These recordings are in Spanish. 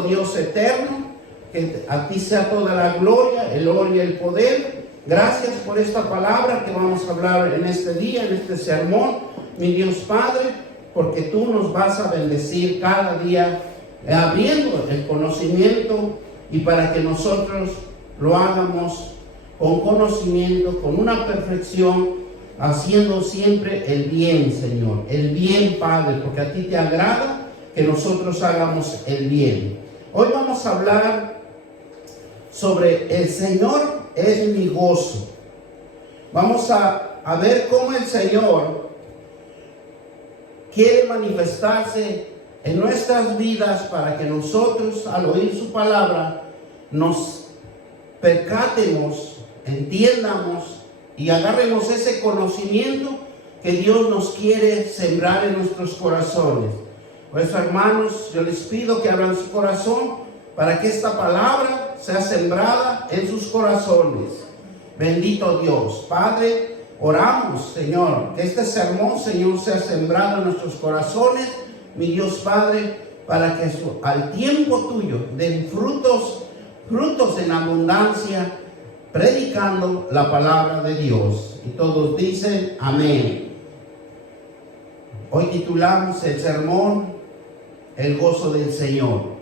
Dios eterno, que a ti sea toda la gloria, el honor y el poder. Gracias por esta palabra que vamos a hablar en este día, en este sermón, mi Dios Padre, porque tú nos vas a bendecir cada día, abriendo el conocimiento y para que nosotros lo hagamos con conocimiento, con una perfección, haciendo siempre el bien, Señor, el bien, Padre, porque a ti te agrada que nosotros hagamos el bien. Hoy vamos a hablar sobre el Señor es mi gozo. Vamos a ver cómo el Señor quiere manifestarse en nuestras vidas para que nosotros, al oír su palabra, nos percatemos, entiendamos y agarremos ese conocimiento que Dios nos quiere sembrar en nuestros corazones. Por eso, hermanos, yo les pido que abran su corazón para que esta palabra sea sembrada en sus corazones. Bendito Dios. Padre, oramos, Señor, que este sermón, Señor, sea sembrado en nuestros corazones, mi Dios Padre, para que al tiempo tuyo den frutos en abundancia, predicando la palabra de Dios. Y todos dicen amén. Hoy titulamos el sermón El gozo del Señor.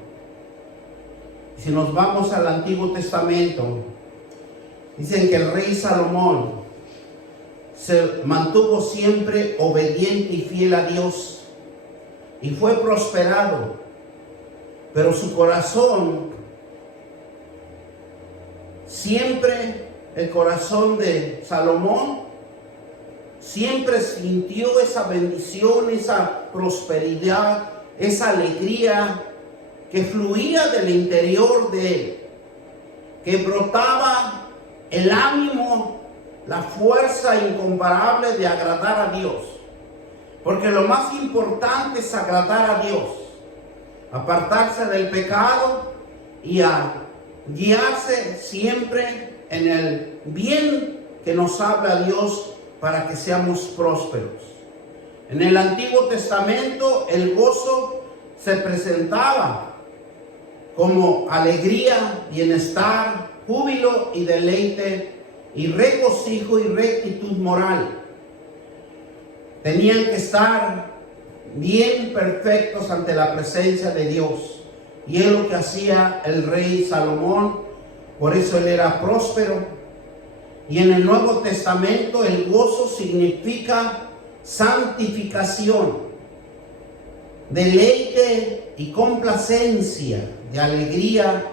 Si nos vamos al Antiguo Testamento, dicen que el rey Salomón se mantuvo siempre obediente y fiel a Dios y fue prosperado, pero su corazón siempre, el corazón de Salomón siempre sintió esa bendición, esa prosperidad, esa alegría que fluía del interior de él, que brotaba el ánimo, la fuerza incomparable de agradar a Dios. Porque lo más importante es agradar a Dios, apartarse del pecado y a guiarse siempre en el bien que nos habla Dios para que seamos prósperos. En el Antiguo Testamento el gozo se presentaba como alegría, bienestar, júbilo y deleite y regocijo y rectitud moral. Tenían que estar bien perfectos ante la presencia de Dios. Y es lo que hacía el rey Salomón, por eso él era próspero. Y en el Nuevo Testamento el gozo significa santificación, deleite y complacencia, de alegría,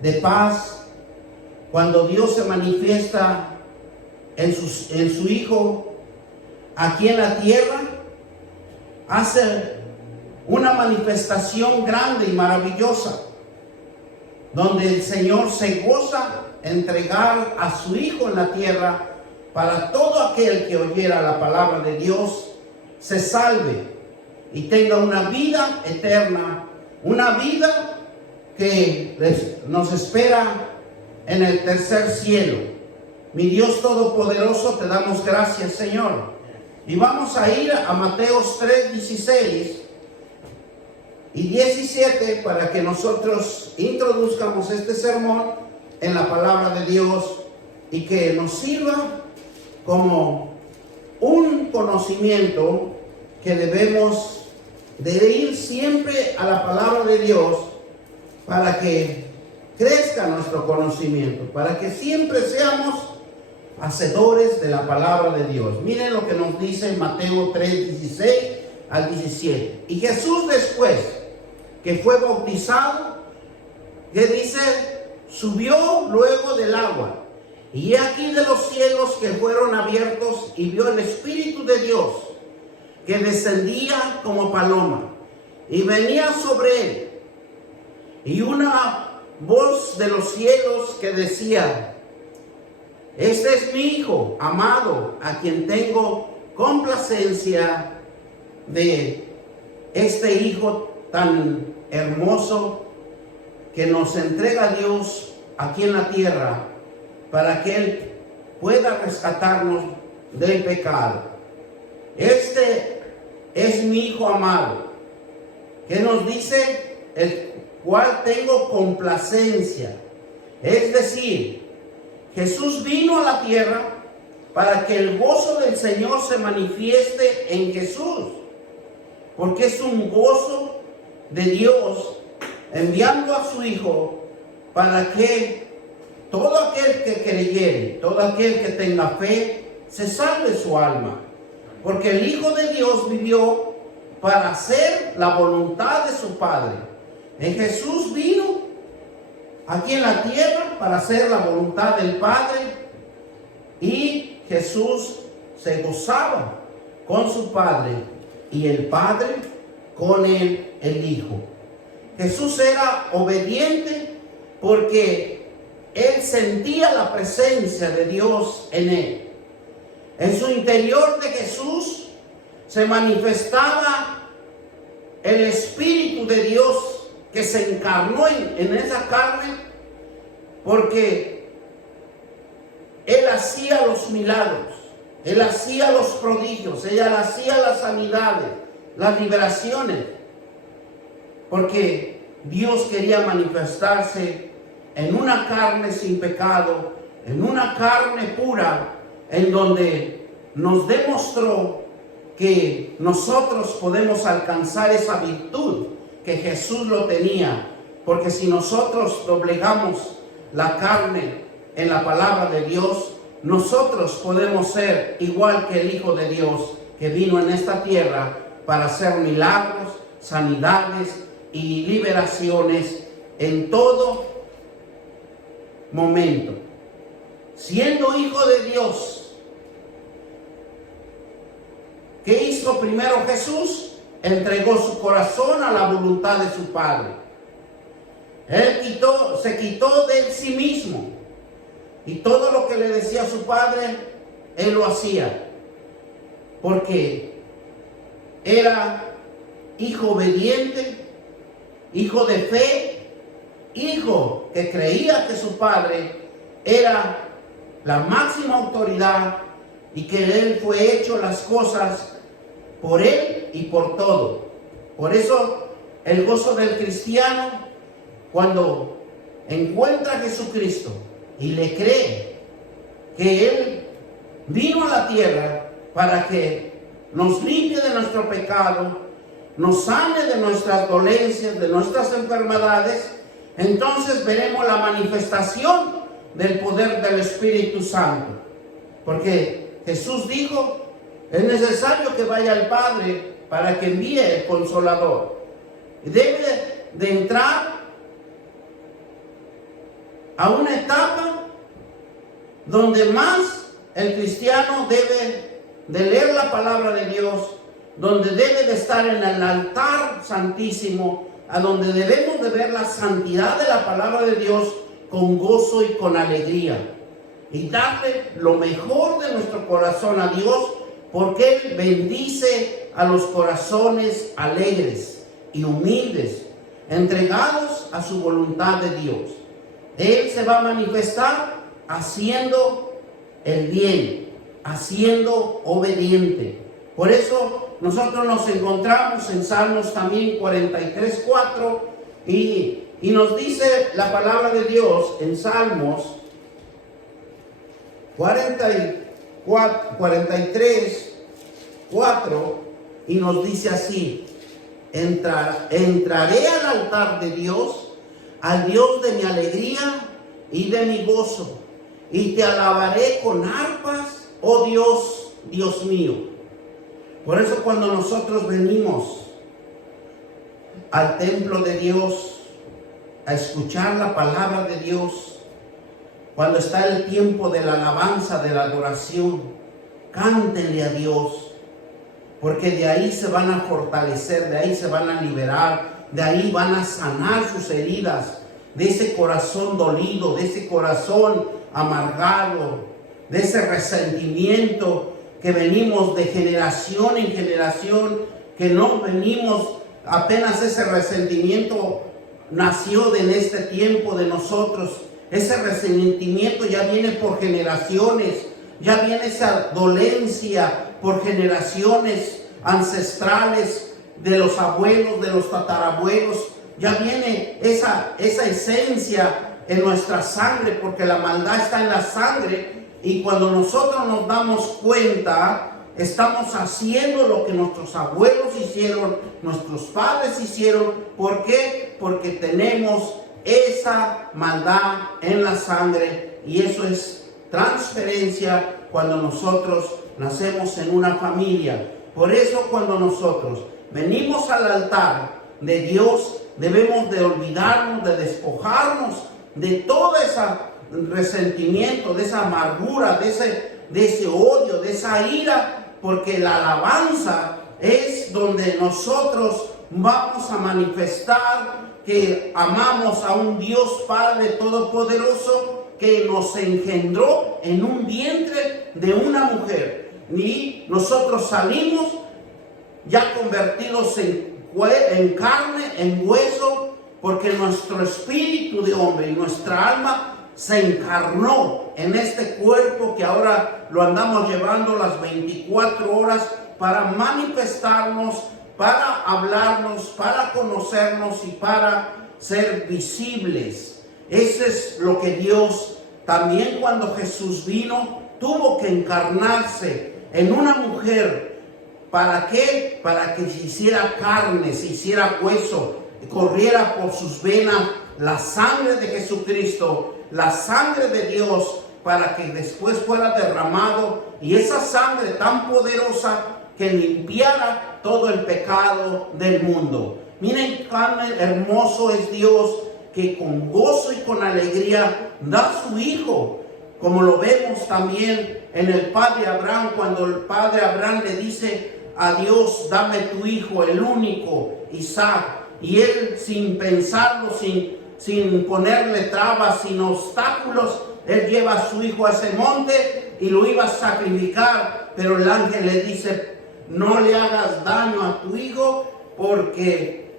de paz. Cuando Dios se manifiesta en su Hijo aquí en la tierra, hace una manifestación grande y maravillosa, donde el Señor se goza entregar a su Hijo en la tierra para todo aquel que oyera la palabra de Dios se salve y tenga una vida eterna, una vida que nos espera en el tercer cielo. Mi Dios Todopoderoso, te damos gracias, Señor. Y vamos a ir a Mateos 3, 16 y 17 para que nosotros introduzcamos este sermón en la palabra de Dios y que nos sirva como un conocimiento que debemos de ir siempre a la palabra de Dios para que crezca nuestro conocimiento, para que siempre seamos hacedores de la palabra de Dios. Miren lo que nos dice Mateo 3, 16 al 17. Y Jesús, después que fue bautizado, que dice, subió luego del agua, y he aquí de los cielos que fueron abiertos, y vio el Espíritu de Dios que descendía como paloma y venía sobre él, y una voz de los cielos que decía, este es mi Hijo amado, a quien tengo complacencia de este Hijo tan hermoso que nos entrega Dios aquí en la tierra para que Él pueda rescatarnos del pecado. Este es mi Hijo amado. ¿Qué nos dice? El cual tengo complacencia. Es decir, Jesús vino a la tierra para que el gozo del Señor se manifieste en Jesús, porque es un gozo de Dios enviando a su Hijo para que todo aquel que creyere, todo aquel que tenga fe, se salve su alma. Porque el Hijo de Dios vivió para hacer la voluntad de su Padre. En Jesús vino aquí en la tierra para hacer la voluntad del Padre, y Jesús se gozaba con su Padre y el Padre con el Hijo. Jesús era obediente porque él sentía la presencia de Dios en él. En su interior de Jesús se manifestaba el Espíritu de Dios que se encarnó en esa carne, porque Él hacía los milagros, Él hacía los prodigios, Él hacía las sanidades, las liberaciones, porque Dios quería manifestarse en una carne sin pecado, en una carne pura, en donde nos demostró que nosotros podemos alcanzar esa virtud que Jesús lo tenía, porque si nosotros doblegamos la carne en la palabra de Dios, nosotros podemos ser igual que el Hijo de Dios que vino en esta tierra para hacer milagros, sanidades y liberaciones en todo momento. Siendo Hijo de Dios, ¿qué hizo primero Jesús? Entregó su corazón a la voluntad de su Padre. Él se quitó de sí mismo, y todo lo que le decía a su Padre, Él lo hacía, porque era hijo obediente, hijo de fe, hijo que creía que su Padre era la máxima autoridad y que Él fue hecho las cosas por Él y por todo. Por eso el gozo del cristiano, cuando encuentra a Jesucristo y le cree que Él vino a la tierra para que nos limpie de nuestro pecado, nos sane de nuestras dolencias, de nuestras enfermedades, entonces veremos la manifestación del poder del Espíritu Santo. Porque Jesús dijo, es necesario que vaya al Padre para que envíe el Consolador. Debe de entrar a una etapa donde más el cristiano debe de leer la palabra de Dios, donde debe de estar en el altar santísimo, a donde debemos de ver la santidad de la palabra de Dios con gozo y con alegría, y darle lo mejor de nuestro corazón a Dios, porque Él bendice a los corazones alegres y humildes, entregados a su voluntad de Dios. Él se va a manifestar haciendo el bien, haciendo obediente. Por eso nosotros nos encontramos en Salmos también 43:4, y nos dice la palabra de Dios en Salmos 43:4, y nos dice así: entraré al altar de Dios, al Dios de mi alegría y de mi gozo, y te alabaré con arpas, oh Dios, Dios mío. Por eso cuando nosotros venimos al templo de Dios a escuchar la palabra de Dios, cuando está el tiempo de la alabanza, de la adoración, cántenle a Dios, porque de ahí se van a fortalecer, de ahí se van a liberar, de ahí van a sanar sus heridas, de ese corazón dolido, de ese corazón amargado, de ese resentimiento que venimos de generación en generación, que no venimos, apenas ese resentimiento nació en este tiempo de nosotros. Ese resentimiento ya viene por generaciones, ya viene esa dolencia por generaciones ancestrales, de los abuelos, de los tatarabuelos, ya viene esa esencia en nuestra sangre, porque la maldad está en la sangre. Y cuando nosotros nos damos cuenta, estamos haciendo lo que nuestros abuelos hicieron, nuestros padres hicieron. ¿Por qué? Porque tenemos esa maldad en la sangre, y eso es transferencia cuando nosotros nacemos en una familia. Por eso cuando nosotros venimos al altar de Dios, debemos de olvidarnos, de despojarnos de todo ese resentimiento, de esa amargura, de ese odio, de esa ira, porque la alabanza es donde nosotros vamos a manifestar que amamos a un Dios Padre Todopoderoso que nos engendró en un vientre de una mujer. Y nosotros salimos ya convertidos en carne, en hueso, porque nuestro espíritu de hombre y nuestra alma se encarnó en este cuerpo que ahora lo andamos llevando las 24 horas para manifestarnos, para hablarnos, para conocernos y para ser visibles. Eso es lo que Dios, también cuando Jesús vino, tuvo que encarnarse en una mujer. ¿Para qué? Para que se hiciera carne, se hiciera hueso, corriera por sus venas la sangre de Jesucristo, la sangre de Dios, para que después fuera derramado, y esa sangre tan poderosa que limpiara todo el pecado del mundo. Miren cuán hermoso es Dios, que con gozo y con alegría da a su Hijo, como lo vemos también en el padre Abraham, cuando el padre Abraham le dice a Dios: dame tu hijo, el único, Isaac. Y él, sin pensarlo, sin ponerle trabas, sin obstáculos, él lleva a su hijo a ese monte y lo iba a sacrificar. Pero el ángel le dice: no le hagas daño a tu hijo, porque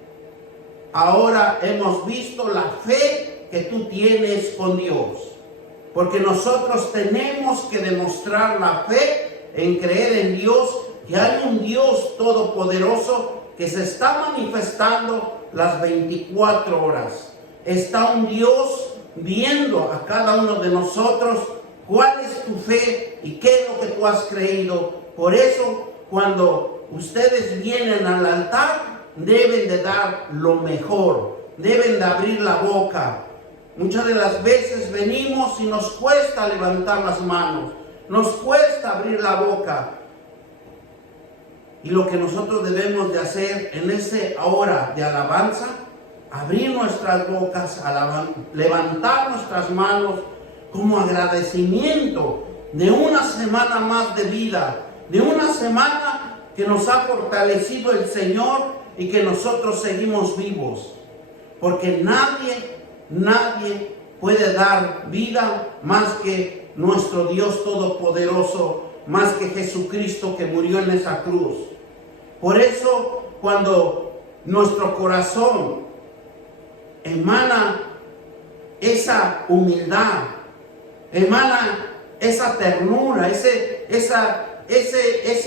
ahora hemos visto la fe que tú tienes con Dios. Porque nosotros tenemos que demostrar la fe en creer en Dios, que hay un Dios todopoderoso que se está manifestando las 24 horas. Está un Dios viendo a cada uno de nosotros cuál es tu fe y qué es lo que tú has creído. Por eso, cuando ustedes vienen al altar, deben de dar lo mejor, deben de abrir la boca. Muchas de las veces venimos y nos cuesta levantar las manos, nos cuesta abrir la boca. Y lo que nosotros debemos de hacer en esa hora de alabanza, abrir nuestras bocas, levantar nuestras manos como agradecimiento de una semana más de vida, de una semana que nos ha fortalecido el Señor y que nosotros seguimos vivos. Porque nadie puede dar vida más que nuestro Dios Todopoderoso, más que Jesucristo que murió en esa cruz. Por eso, cuando nuestro corazón emana esa humildad, emana esa ternura, ese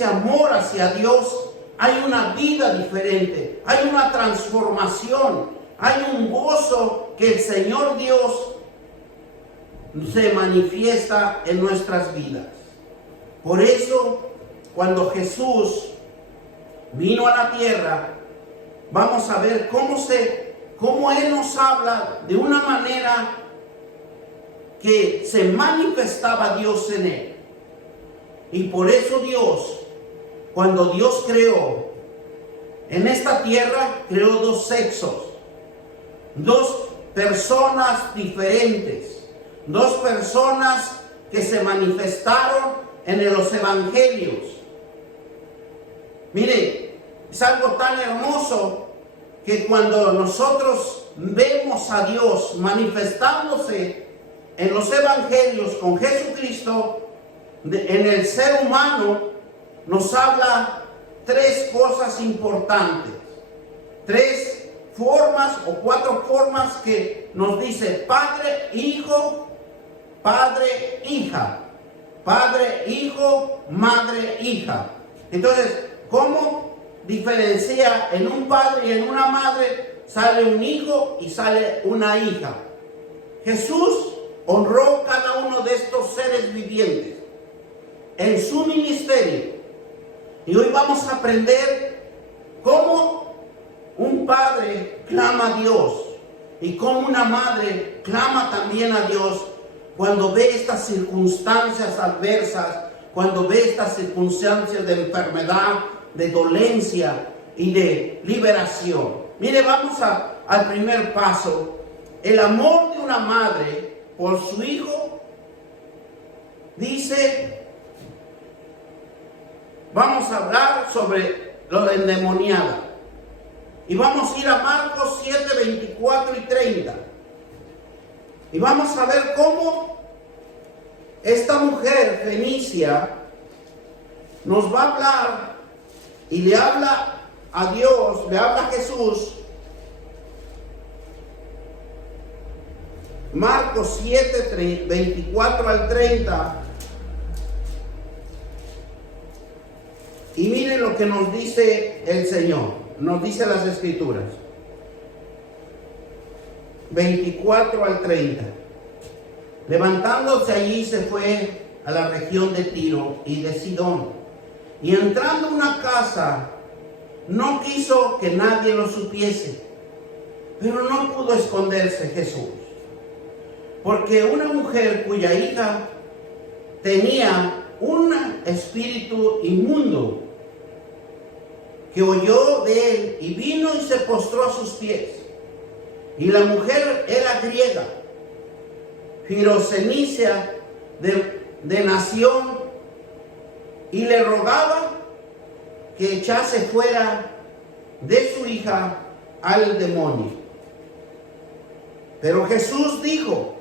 amor hacia Dios, hay una vida diferente, hay una transformación, hay un gozo que el Señor Dios se manifiesta en nuestras vidas. Por eso, cuando Jesús vino a la tierra, vamos a ver cómo Él nos habla de una manera que se manifestaba Dios en Él. Y por eso Dios, cuando Dios creó en esta tierra, creó dos sexos, dos personas diferentes, dos personas que se manifestaron en los evangelios. Mire, es algo tan hermoso que cuando nosotros vemos a Dios manifestándose en los evangelios con Jesucristo, en el ser humano, nos habla tres cosas importantes, tres formas o cuatro formas que nos dice Padre, Hijo, Padre, Hija, Padre, Hijo, Madre, Hija. Entonces, ¿cómo diferencia en un padre y en una madre sale un hijo y sale una hija. Jesús honró cada uno de estos seres vivientes en su ministerio. Y hoy vamos a aprender cómo un padre clama a Dios y cómo una madre clama también a Dios cuando ve estas circunstancias adversas, cuando ve estas circunstancias de enfermedad, de dolencia y de liberación. Mire, vamos al primer paso. El amor de una madre por su hijo, dice, vamos a hablar sobre lo de endemoniada. Y vamos a ir a Marcos 7, 24 y 30. Y vamos a ver cómo esta mujer fenicia nos va a hablar y le habla a Dios, le habla a Jesús. Marcos 7, 24 al 30. Y miren lo que nos dice el Señor, nos dice las Escrituras. 24 al 30. Levantándose allí se fue a la región de Tiro y de Sidón. Y entrando a una casa, no quiso que nadie lo supiese. Pero no pudo esconderse Jesús. Porque una mujer cuya hija tenía un espíritu inmundo, que oyó de él y vino y se postró a sus pies. Y la mujer era griega, Sirofenicia de nación, y le rogaba que echase fuera de su hija al demonio. Pero Jesús dijo: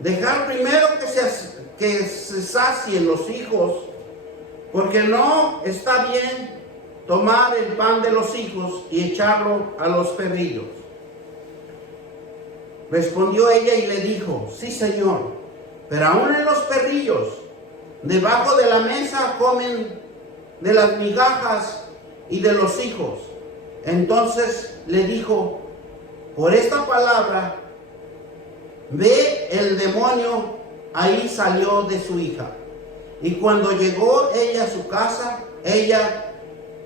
dejar primero que se sacien los hijos, porque no está bien tomar el pan de los hijos y echarlo a los perrillos. Respondió ella y le dijo: sí, Señor, pero aún en los perrillos debajo de la mesa comen de las migajas y de los hijos. Entonces le dijo: por esta palabra, ve, el demonio ahí salió de su hija. Y cuando llegó ella a su casa,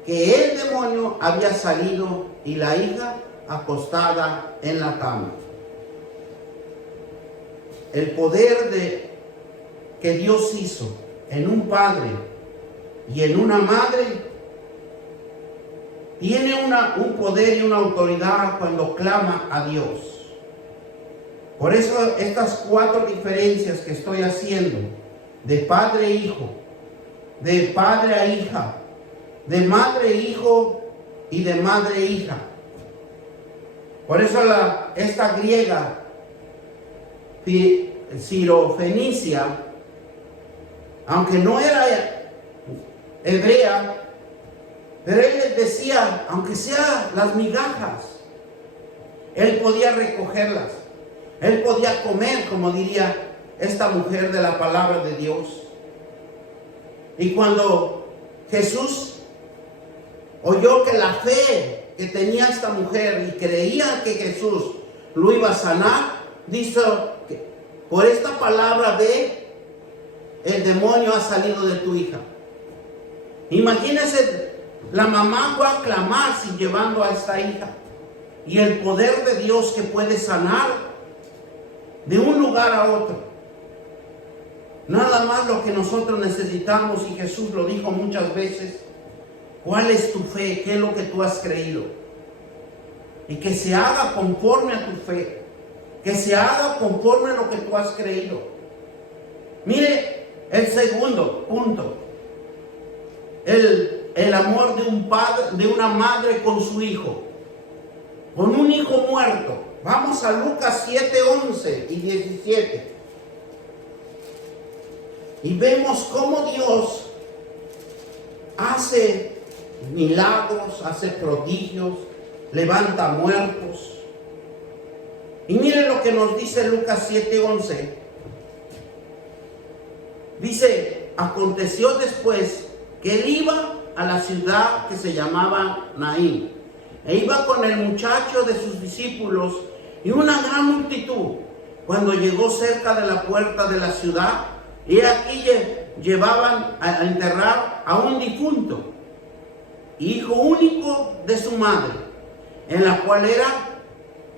que el demonio había salido y la hija acostada en la cama. El poder que Dios hizo en un padre y en una madre tiene un poder y una autoridad cuando clama a Dios. Por eso estas 4 diferencias que estoy haciendo, de padre a hijo, de padre a hija, de madre a hijo y de madre a hija. Por eso esta griega Sirofenicia, aunque no era hebrea, pero él decía, aunque sea las migajas, él podía recogerlas, él podía comer, como diría esta mujer de la palabra de Dios. Y cuando Jesús oyó que la fe que tenía esta mujer y creía que Jesús lo iba a sanar, dice: por esta palabra, ve, el demonio ha salido de tu hija. Imagínense, la mamá va a clamar si llevando a esta hija, y el poder de Dios que puede sanar de un lugar a otro. Nada más lo que nosotros necesitamos, y Jesús lo dijo muchas veces: ¿cuál es tu fe? ¿Qué es lo que tú has creído? Y que se haga conforme a tu fe, que se haga conforme a lo que tú has creído. Mire el segundo punto: el amor de un padre, de una madre con su hijo, con un hijo muerto. Vamos a Lucas 7, 11 y 17. Y vemos cómo Dios hace milagros, hace prodigios, levanta muertos. Y miren lo que nos dice Lucas 7:11. Dice: aconteció después que él iba a la ciudad que se llamaba Naín, e iba con el muchacho de sus discípulos y una gran multitud. Cuando llegó cerca de la puerta de la ciudad, y aquí llevaban a enterrar a un difunto, hijo único de su madre, en la cual era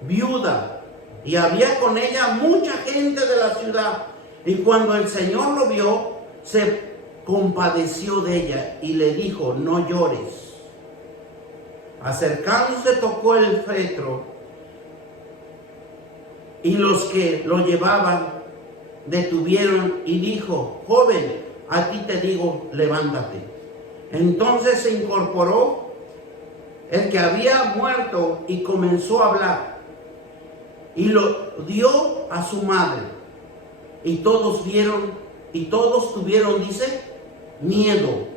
viuda, y había con ella mucha gente de la ciudad. Y cuando el Señor lo vio, se compadeció de ella y le dijo: no llores. Acercándose, tocó el féretro, y los que lo llevaban detuvieron, y dijo: joven, a ti te digo, levántate. Entonces se incorporó el que había muerto y comenzó a hablar, y lo dio a su madre. Y todos vieron, y todos tuvieron, dice, miedo.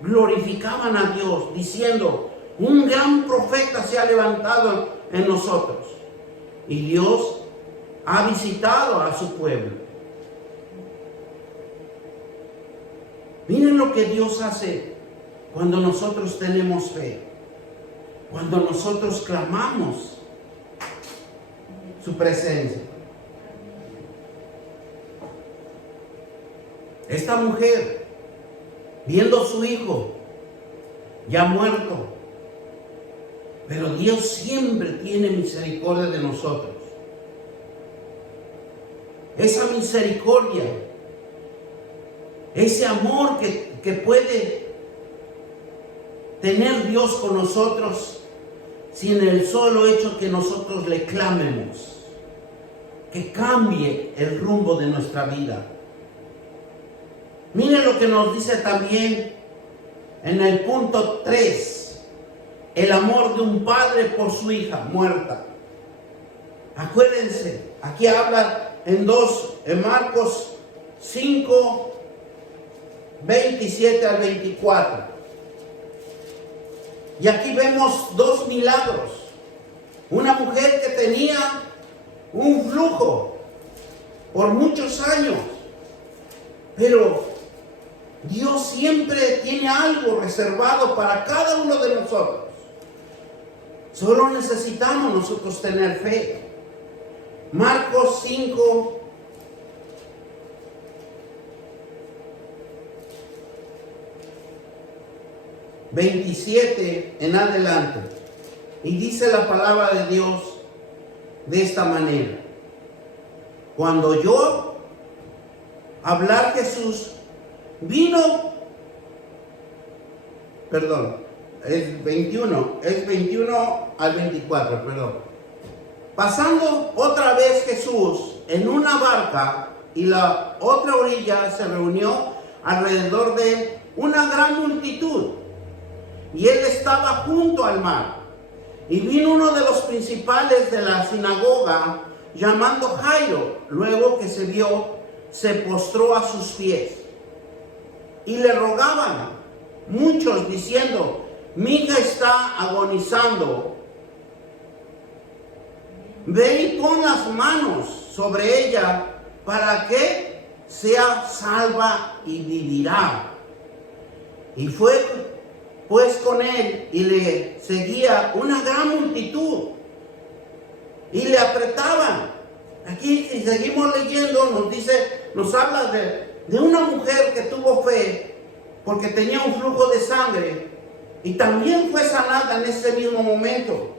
Glorificaban a Dios, diciendo: un gran profeta se ha levantado en nosotros, y Dios ha visitado a su pueblo. Miren lo que Dios hace cuando nosotros tenemos fe, cuando nosotros clamamos su presencia. Esta mujer, viendo a su hijo ya muerto, pero Dios siempre tiene misericordia de nosotros. Esa misericordia, ese amor que puede tener Dios con nosotros, sin el solo hecho que nosotros le clamemos, que cambie el rumbo de nuestra vida. Miren lo que nos dice también en el punto 3, el amor de un padre por su hija muerta. Acuérdense, aquí habla en Marcos 5, 27 al 24. Y aquí vemos dos milagros. Una mujer que tenía un flujo por muchos años, pero Dios siempre tiene algo reservado para cada uno de nosotros. Solo necesitamos nosotros tener fe. Marcos 5, 27 en adelante. Y dice la palabra de Dios de esta manera: cuando oyó hablar Jesús, es 21 al 24, perdón. Pasando otra vez Jesús en una barca, y la otra orilla se reunió alrededor de él una gran multitud, y él estaba junto al mar. Y vino uno de los principales de la sinagoga, llamando Jairo. Luego que se vio, se postró a sus pies, y le rogaban muchos, diciendo: mi hija está agonizando. Ve y pon las manos sobre ella para que sea salva y vivirá. Y fue pues con él, y le seguía una gran multitud, y le apretaban. Aquí, si seguimos leyendo, nos habla de una mujer que tuvo fe porque tenía un flujo de sangre, y también fue sanada en ese mismo momento.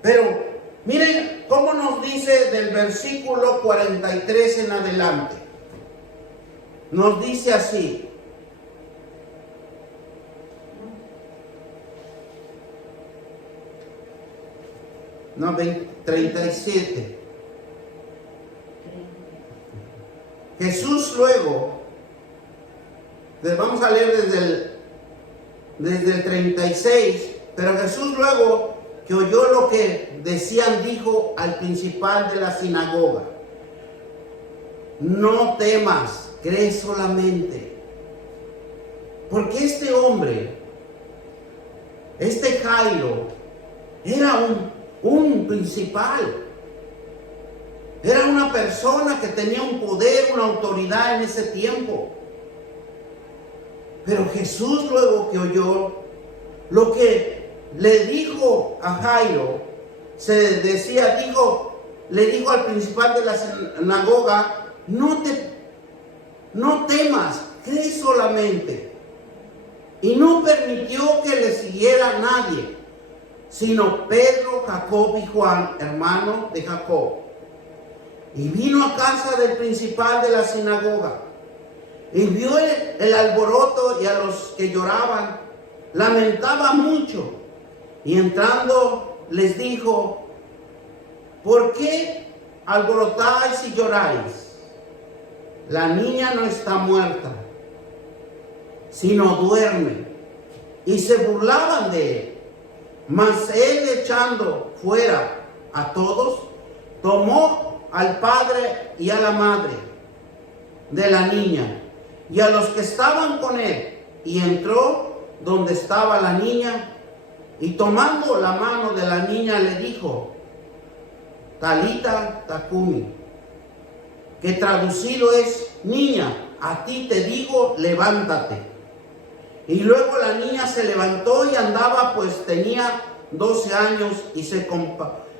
Pero miren cómo nos dice del versículo 43 en adelante. Nos dice así: no, 37. Jesús luego, vamos a leer desde el 36, pero Jesús luego que oyó lo que decían, dijo al principal de la sinagoga: no temas, cree solamente. Porque este hombre, este Jairo, era un principal. Era una persona que tenía un poder, una autoridad en ese tiempo. Pero Jesús, luego que oyó lo que le dijo a Jairo, le dijo al principal de la sinagoga, no temas, cree solamente. Y no permitió que le siguiera nadie, sino Pedro, Jacob y Juan, hermano de Jacob. Y vino a casa del principal de la sinagoga, y vio el alboroto y a los que lloraban, lamentaba mucho. Y entrando les dijo, ¿por qué alborotáis y lloráis? La niña no está muerta, sino duerme. Y se burlaban de él. Mas él, echando fuera a todos, tomó al padre y a la madre de la niña y a los que estaban con él, y entró donde estaba la niña, y tomando la mano de la niña le dijo, Talita Takumi, que traducido es, niña, a ti te digo, levántate. Y luego la niña se levantó y andaba, pues tenía 12 años, y se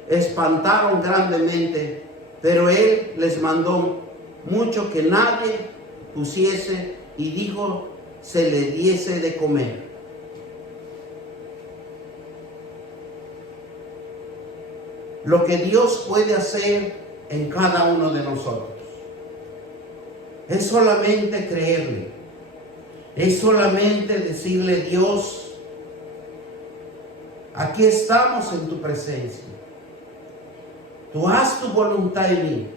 espantaron grandemente. Pero él les mandó mucho que nadie pusiese, y dijo, se le diese de comer. Lo que Dios puede hacer en cada uno de nosotros es solamente creerle. Es solamente decirle, Dios, aquí estamos en tu presencia. Tú haz tu voluntad en mí.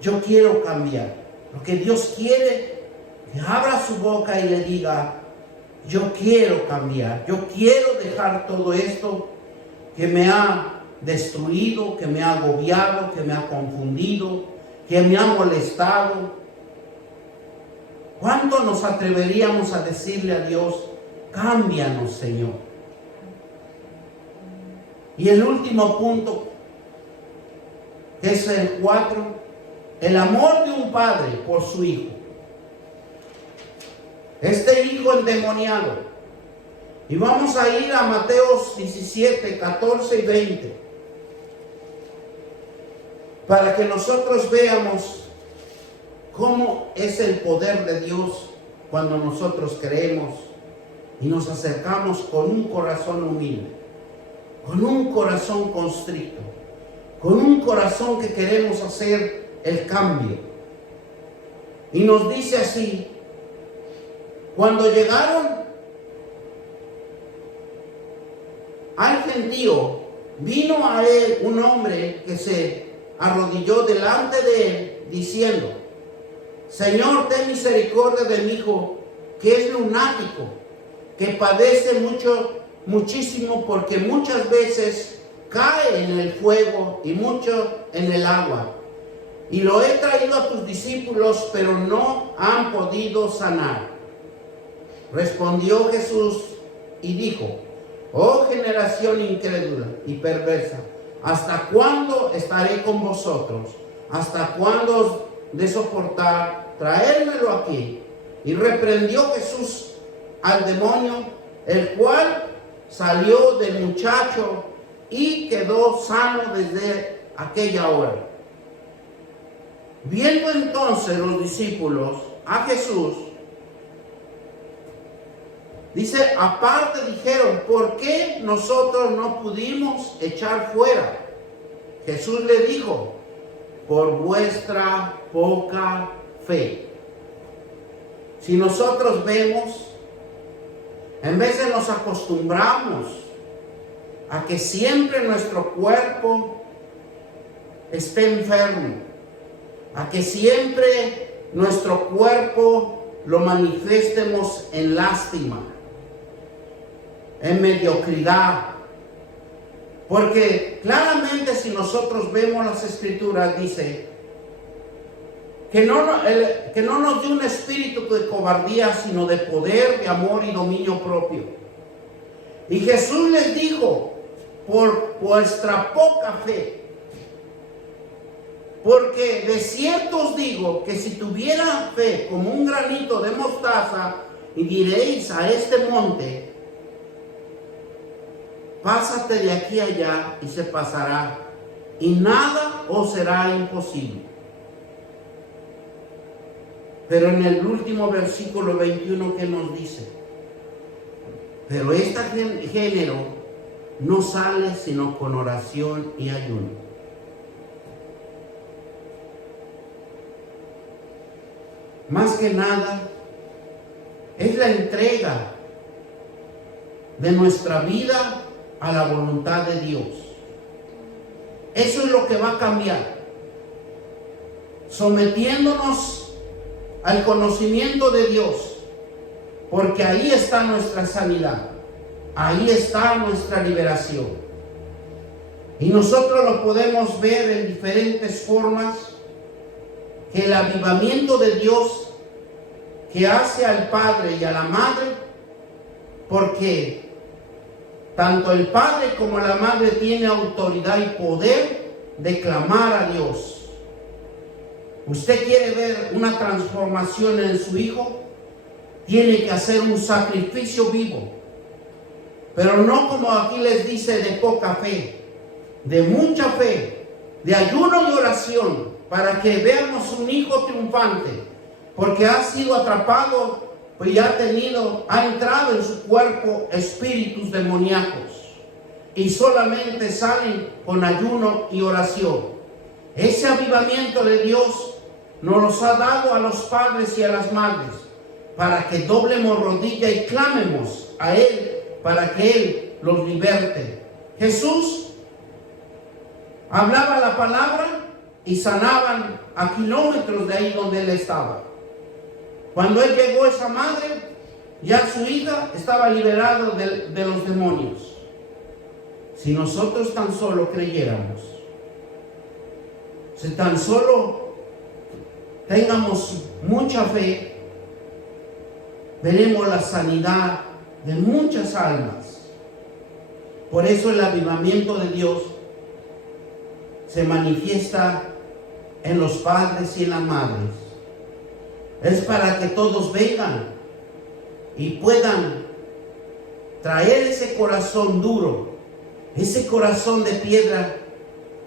Yo quiero cambiar. Lo que Dios quiere, que abra su boca y le diga, yo quiero cambiar. Yo quiero dejar todo esto que me ha destruido, que me ha agobiado, que me ha confundido, que me ha molestado. ¿Cuánto nos atreveríamos a decirle a Dios, cámbianos, Señor? Y el último punto, que es el 4, el amor de un padre por su hijo. Este hijo endemoniado. Y vamos a ir a Mateo 17, 14 y 20. Para que nosotros veamos cómo es el poder de Dios cuando nosotros creemos y nos acercamos con un corazón humilde, con un corazón constricto, con un corazón que queremos hacer el cambio. Y nos dice así, cuando llegaron al gentío, vino a él un hombre que se arrodilló delante de él, diciendo, Señor, ten misericordia de mi hijo, que es lunático, que padece muchísimo, porque muchas veces cae en el fuego y mucho en el agua. Y lo he traído a tus discípulos, pero no han podido sanar. Respondió Jesús y dijo, oh generación incrédula y perversa, ¿hasta cuándo estaré con vosotros? ¿Hasta cuándo os de soportar? Traérmelo aquí. Y reprendió Jesús al demonio, el cual salió del muchacho y quedó sano desde aquella hora. Viendo entonces los discípulos a Jesús, dice, aparte dijeron, ¿por qué nosotros no pudimos echar fuera? Jesús le dijo, por vuestra poca fe. Si nosotros vemos, en vez de nos acostumbramos a que siempre nuestro cuerpo esté enfermo, a que siempre nuestro cuerpo lo manifestemos en lástima, en mediocridad. Porque claramente si nosotros vemos las escrituras, dice que no nos dio un espíritu de cobardía, sino de poder, de amor y dominio propio. Y Jesús les dijo, por vuestra poca fe. Porque de cierto os digo que si tuviera fe como un granito de mostaza, y diréis a este monte, pásate de aquí a allá y se pasará, y nada os será imposible. Pero en el último versículo 21, ¿qué nos dice? Pero este género no sale sino con oración y ayuno. Más que nada, es la entrega de nuestra vida a la voluntad de Dios. Eso es lo que va a cambiar. Sometiéndonos al conocimiento de Dios, porque ahí está nuestra sanidad, ahí está nuestra liberación. Y nosotros lo podemos ver en diferentes formas, que el avivamiento de Dios que hace al Padre y a la Madre, porque tanto el Padre como la Madre tienen autoridad y poder de clamar a Dios. Usted quiere ver una transformación en su hijo, tiene que hacer un sacrificio vivo, pero no como aquí les dice, de poca fe, de mucha fe, de ayuno y oración, para que veamos un hijo triunfante, porque ha sido atrapado, pues ya ha entrado en su cuerpo espíritus demoníacos, y solamente salen con ayuno y oración. Ese avivamiento de Dios nos los ha dado a los padres y a las madres, para que doblemos rodilla y clamemos a Él, para que Él los liberte. Jesús hablaba la palabra y sanaban a kilómetros de ahí donde Él estaba. Cuando Él llegó, esa madre, ya su hija estaba liberada de los demonios. Si nosotros tan solo creyéramos, si tan solo tengamos mucha fe, veremos la sanidad de muchas almas. Por eso el avivamiento de Dios se manifiesta en los padres y en las madres. Es para que todos vengan y puedan traer ese corazón duro, ese corazón de piedra,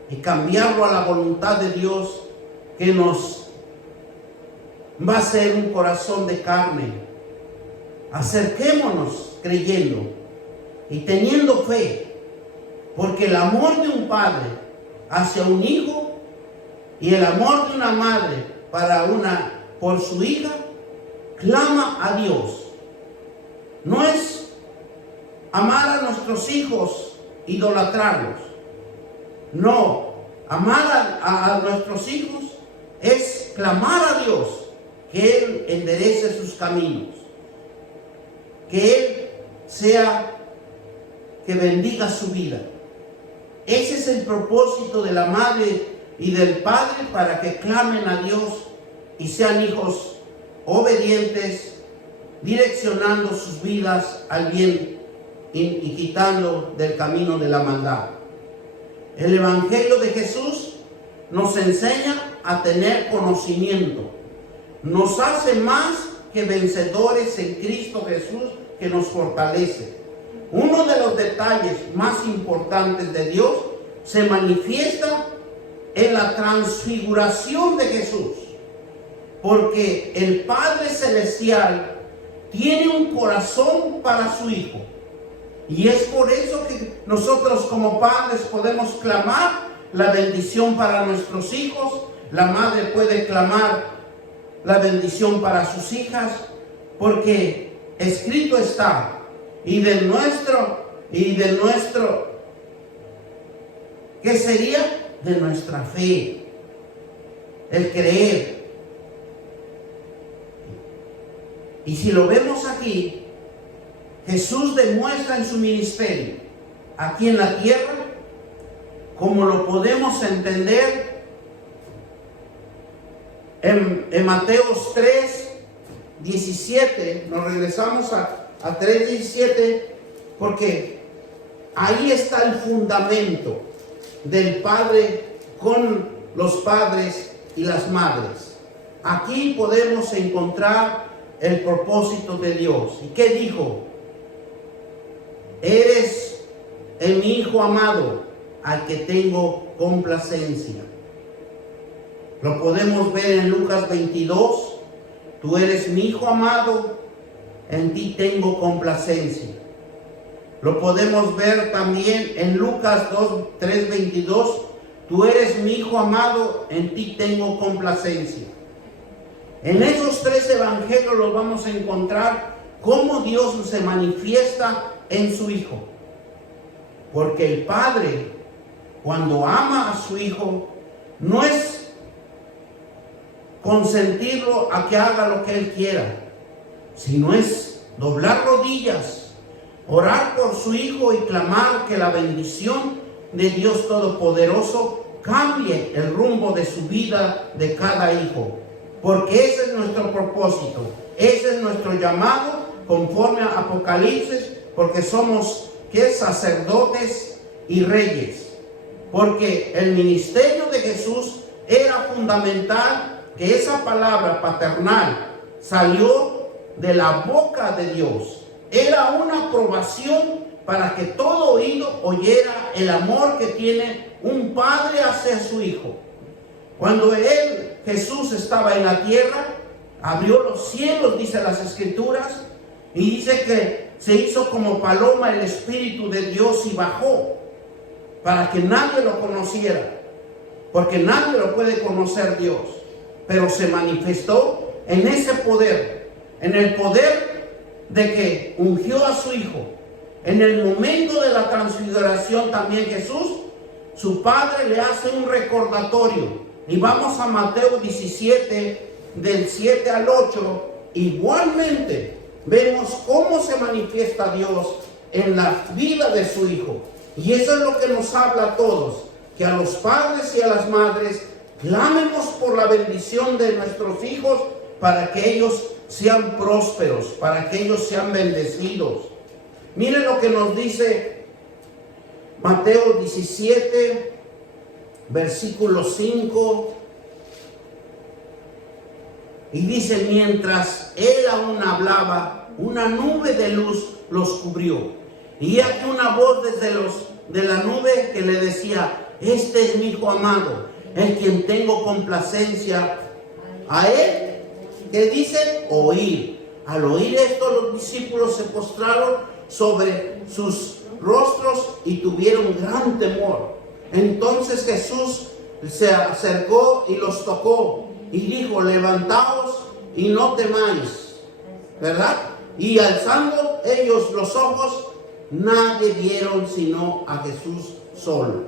y cambiarlo a la voluntad de Dios, que nos va a ser un corazón de carne. Acerquémonos creyendo y teniendo fe, porque el amor de un padre hacia un hijo y el amor de una madre por su hija, clama a Dios. No es amar a nuestros hijos, idolatrarlos. No, amar a nuestros hijos es clamar a Dios, que Él enderece sus caminos, que Él que bendiga su vida. Ese es el propósito de la madre y del padre, para que clamen a Dios y sean hijos obedientes, direccionando sus vidas al bien y quitando del camino de la maldad. El Evangelio de Jesús nos enseña a tener conocimiento. Nos hace más que vencedores en Cristo Jesús, que nos fortalece. Uno de los detalles más importantes de Dios se manifiesta en la transfiguración de Jesús, porque el Padre Celestial tiene un corazón para su Hijo, y es por eso que nosotros como padres podemos clamar la bendición para nuestros hijos. La madre puede clamar la bendición para sus hijas, porque escrito está, y del nuestro, ¿qué sería? De nuestra fe, el creer. Y si lo vemos aquí, Jesús demuestra en su ministerio, aquí en la tierra, como lo podemos entender en Mateos 3:17. Nos regresamos a 3:17, porque ahí está el fundamento del Padre con los padres y las madres. Aquí podemos encontrar el propósito de Dios. ¿Y qué dijo? Eres en mi Hijo amado, al que tengo complacencia. Lo podemos ver en Lucas 22. Tú eres mi Hijo amado, en ti tengo complacencia. Lo podemos ver también en Lucas 3:22. Tú eres mi Hijo amado, en ti tengo complacencia. En esos tres evangelios los vamos a encontrar cómo Dios se manifiesta en su Hijo. Porque el Padre, cuando ama a su Hijo, no es consentirlo a que haga lo que Él quiera, sino es doblar rodillas, orar por su Hijo y clamar que la bendición de Dios Todopoderoso cambie el rumbo de su vida de cada hijo. Porque ese es nuestro propósito, ese es nuestro llamado conforme a Apocalipsis, porque somos sacerdotes y reyes. Porque el ministerio de Jesús era fundamental, que esa palabra paternal salió de la boca de Dios. Era una aprobación para que todo oído oyera el amor que tiene un padre hacia su hijo. Cuando Jesús estaba en la tierra, abrió los cielos, dice las Escrituras, y dice que se hizo como paloma el Espíritu de Dios y bajó, para que nadie lo conociera, porque nadie lo puede conocer Dios, pero se manifestó en ese poder, en el poder de que ungió a su hijo. En el momento de la transfiguración también Jesús, su padre le hace un recordatorio. Y vamos a Mateo 17, del 7 al 8, igualmente vemos cómo se manifiesta Dios en la vida de su hijo. Y eso es lo que nos habla a todos, que a los padres y a las madres clamemos por la bendición de nuestros hijos para que ellos sean prósperos, para que ellos sean bendecidos. Miren lo que nos dice Mateo 17, versículo 5. Y dice: mientras él aún hablaba, una nube de luz los cubrió. Y aquí una voz de la nube que le decía: este es mi Hijo amado, en quien tengo complacencia. A él, que dice, oír. Al oír esto, los discípulos se postraron sobre sus rostros y tuvieron gran temor. Entonces Jesús se acercó y los tocó y dijo: levantaos y no temáis, ¿verdad? Y alzando ellos los ojos, nadie vieron sino a Jesús solo.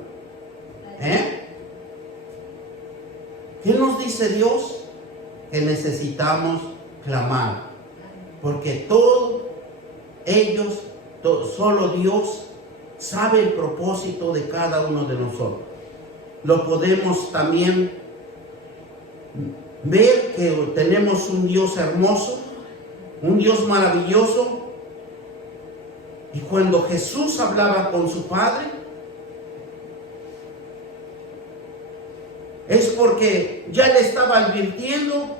¿Qué nos dice Dios? Que necesitamos clamar, porque solo Dios sabe el propósito de cada uno de nosotros. Lo podemos también ver que tenemos un Dios hermoso, un Dios maravilloso. Y cuando Jesús hablaba con su Padre, es porque ya le estaba advirtiendo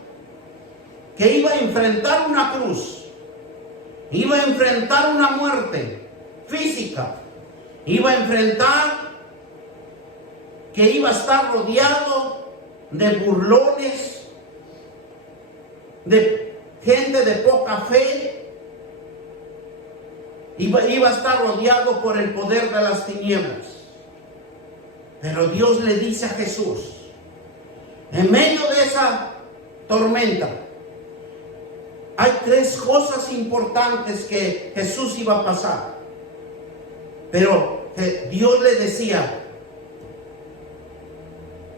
que iba a enfrentar una cruz, iba a enfrentar una muerte física, iba a enfrentar que iba a estar rodeado de burlones, de gente de poca fe, iba a estar rodeado por el poder de las tinieblas. Pero Dios le dice a Jesús, en medio de esa tormenta, hay tres cosas importantes que Jesús iba a pasar. Pero Dios le decía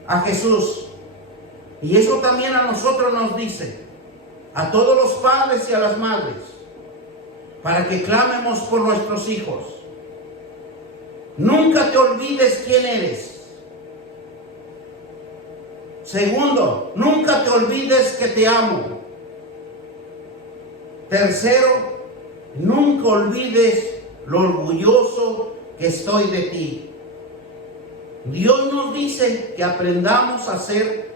a Jesús, y eso también a nosotros nos dice, a todos los padres y a las madres, para que clamemos por nuestros hijos. Nunca te olvides quién eres. Segundo, nunca te olvides que te amo. Tercero, nunca olvides lo orgulloso que estoy de ti. Dios nos dice que aprendamos a ser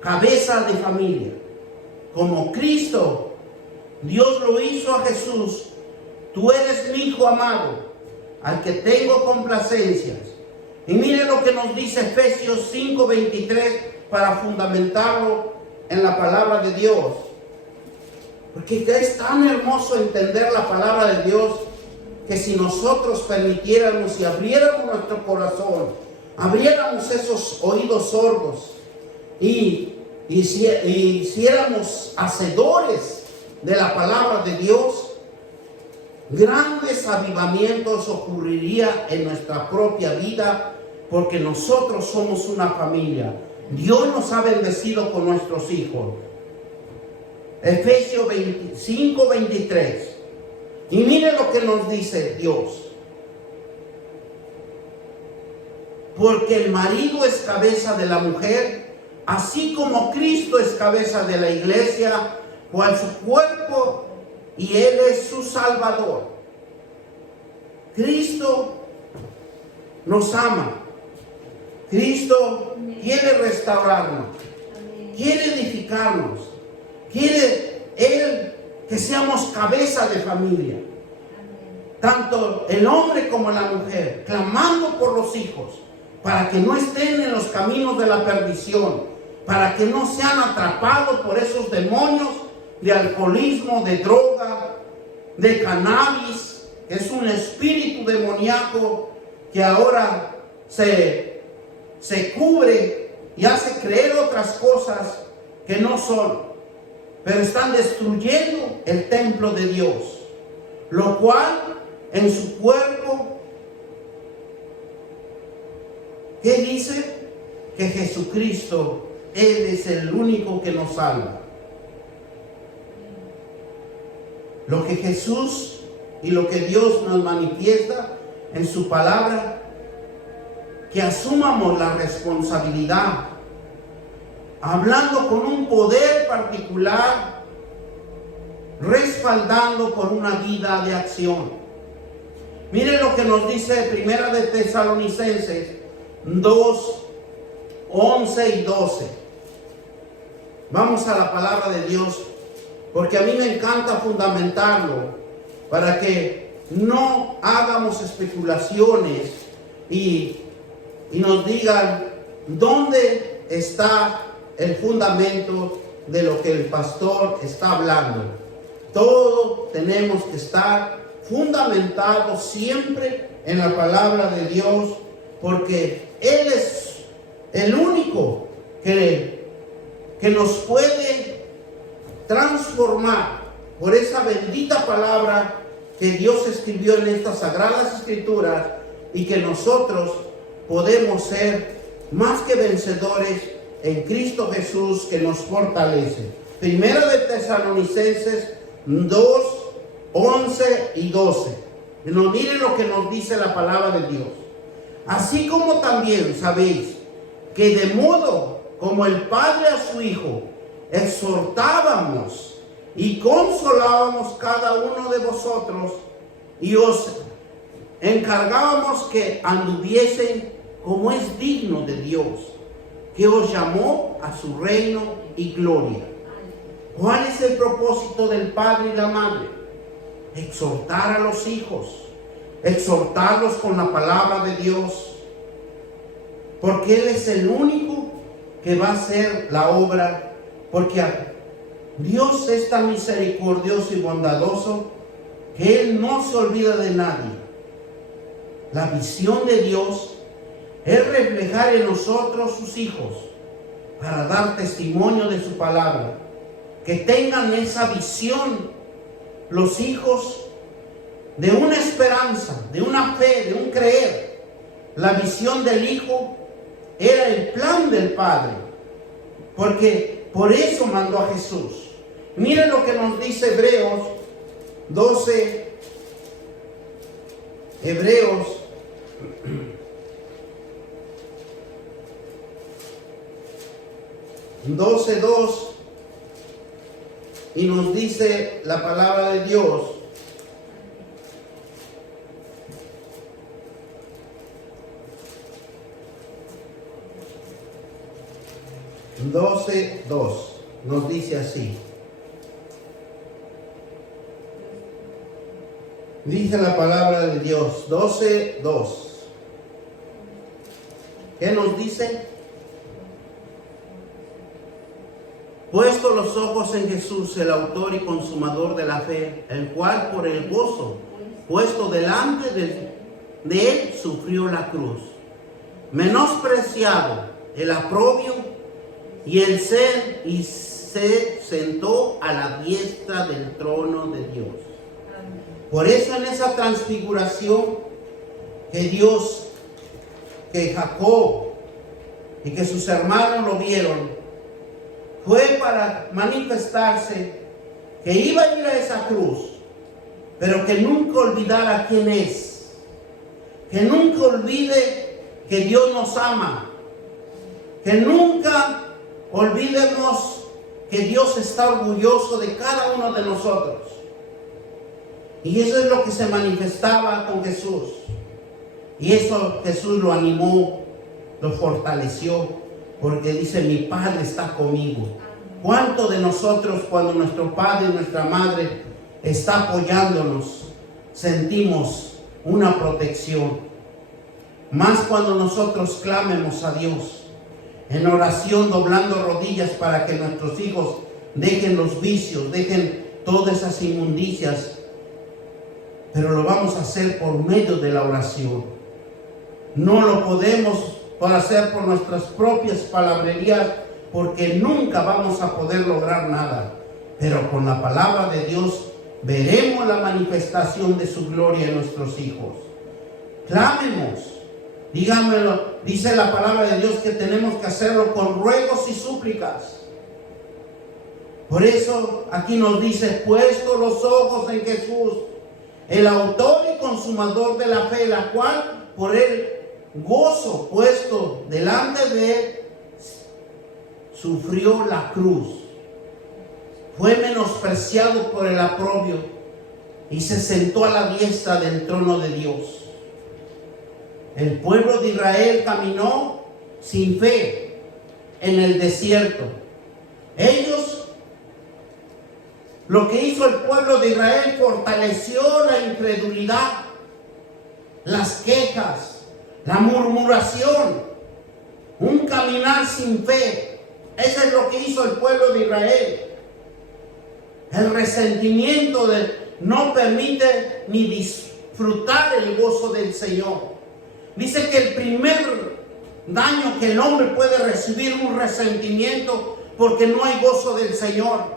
cabeza de familia. Como Cristo, Dios lo hizo a Jesús. Tú eres mi Hijo amado, al que tengo complacencias. Y mire lo que nos dice Efesios 5:23 para fundamentarlo en la palabra de Dios. Porque es tan hermoso entender la palabra de Dios que si nosotros permitiéramos y abriéramos nuestro corazón, abriéramos esos oídos sordos y hiciéramos hacedores de la palabra de Dios, grandes avivamientos ocurriría en nuestra propia vida, porque nosotros somos una familia. Dios nos ha bendecido con nuestros hijos. Efesios 5:23. Y mire lo que nos dice Dios. Porque el marido es cabeza de la mujer, así como Cristo es cabeza de la iglesia, cual su cuerpo, y Él es su Salvador. Cristo nos ama. Cristo quiere restaurarnos, quiere edificarnos, quiere Él que seamos cabeza de familia. Tanto el hombre como la mujer, clamando por los hijos, para que no estén en los caminos de la perdición, para que no sean atrapados por esos demonios de alcoholismo, de droga, de cannabis, que es un espíritu demoníaco que ahora se cubre y hace creer otras cosas que no son, pero están destruyendo el templo de Dios, lo cual en su cuerpo, ¿qué dice? Que Jesucristo, Él es el único que nos salva. Lo que Jesús y lo que Dios nos manifiesta en su palabra, que asumamos la responsabilidad, hablando con un poder particular, respaldando por una vida de acción. Miren lo que nos dice Primera de Tesalonicenses 2:11 y 12. Vamos a la palabra de Dios, porque a mí me encanta fundamentarlo para que no hagamos especulaciones y nos digan dónde está el fundamento de lo que el pastor está hablando. Todo tenemos que estar fundamentado siempre en la palabra de Dios, porque Él es el único que nos puede transformar por esa bendita palabra que Dios escribió en estas sagradas escrituras, y que nosotros podemos ser más que vencedores en Cristo Jesús, que nos fortalece. Primera de Tesalonicenses 2:11 y 12. Miren lo que nos dice la palabra de Dios. Así como también sabéis que de modo como el Padre a su Hijo, exhortábamos y consolábamos cada uno de vosotros, y os encargábamos que anduviesen como es digno de Dios, que os llamó a su reino y gloria. ¿Cuál es el propósito del padre y la madre? Exhortar a los hijos, exhortarlos con la palabra de Dios, porque Él es el único que va a hacer la obra, porque Dios es tan misericordioso y bondadoso que Él no se olvida de nadie. La visión de Dios es reflejar en nosotros, sus hijos, para dar testimonio de su palabra. Que tengan esa visión los hijos de una esperanza, de una fe, de un creer. La visión del Hijo era el plan del Padre, porque por eso mandó a Jesús. Miren lo que nos dice Hebreos 12, Hebreos 12:2, y nos dice la palabra de Dios: 12:2 nos dice así: Dice la palabra de Dios, 12:2. ¿Qué nos dice? Puesto los ojos en Jesús, el autor y consumador de la fe, el cual por el gozo puesto delante de él sufrió la cruz, menospreciado el oprobio y se sentó a la diestra del trono de Dios. Por eso en esa transfiguración que Jacob y que sus hermanos lo vieron, fue para manifestarse que iba a ir a esa cruz, pero que nunca olvidara quién es, que nunca olvide que Dios nos ama, que nunca olvidemos que Dios está orgulloso de cada uno de nosotros. Y eso es lo que se manifestaba con Jesús. Y eso Jesús lo animó, lo fortaleció, porque dice: mi Padre está conmigo. ¿Cuánto de nosotros, cuando nuestro Padre y nuestra Madre está apoyándonos, sentimos una protección? Más cuando nosotros clamemos a Dios en oración, doblando rodillas para que nuestros hijos dejen los vicios, dejen todas esas inmundicias. Pero lo vamos a hacer por medio de la oración. No lo podemos hacer por nuestras propias palabrerías, porque nunca vamos a poder lograr nada. Pero con la palabra de Dios veremos la manifestación de su gloria en nuestros hijos. Clamemos, dígamelo, dice la palabra de Dios que tenemos que hacerlo con ruegos y súplicas. Por eso aquí nos dice: puesto los ojos en Jesús, el autor y consumador de la fe, la cual por el gozo puesto delante de él sufrió la cruz, fue menospreciado por el oprobio y se sentó a la diestra del trono de Dios. El pueblo de Israel caminó sin fe en el desierto. Lo que hizo el pueblo de Israel, fortaleció la incredulidad, las quejas, la murmuración, un caminar sin fe. Eso es lo que hizo el pueblo de Israel. El resentimiento no permite ni disfrutar el gozo del Señor. Dice que el primer daño que el hombre puede recibir es un resentimiento, porque no hay gozo del Señor.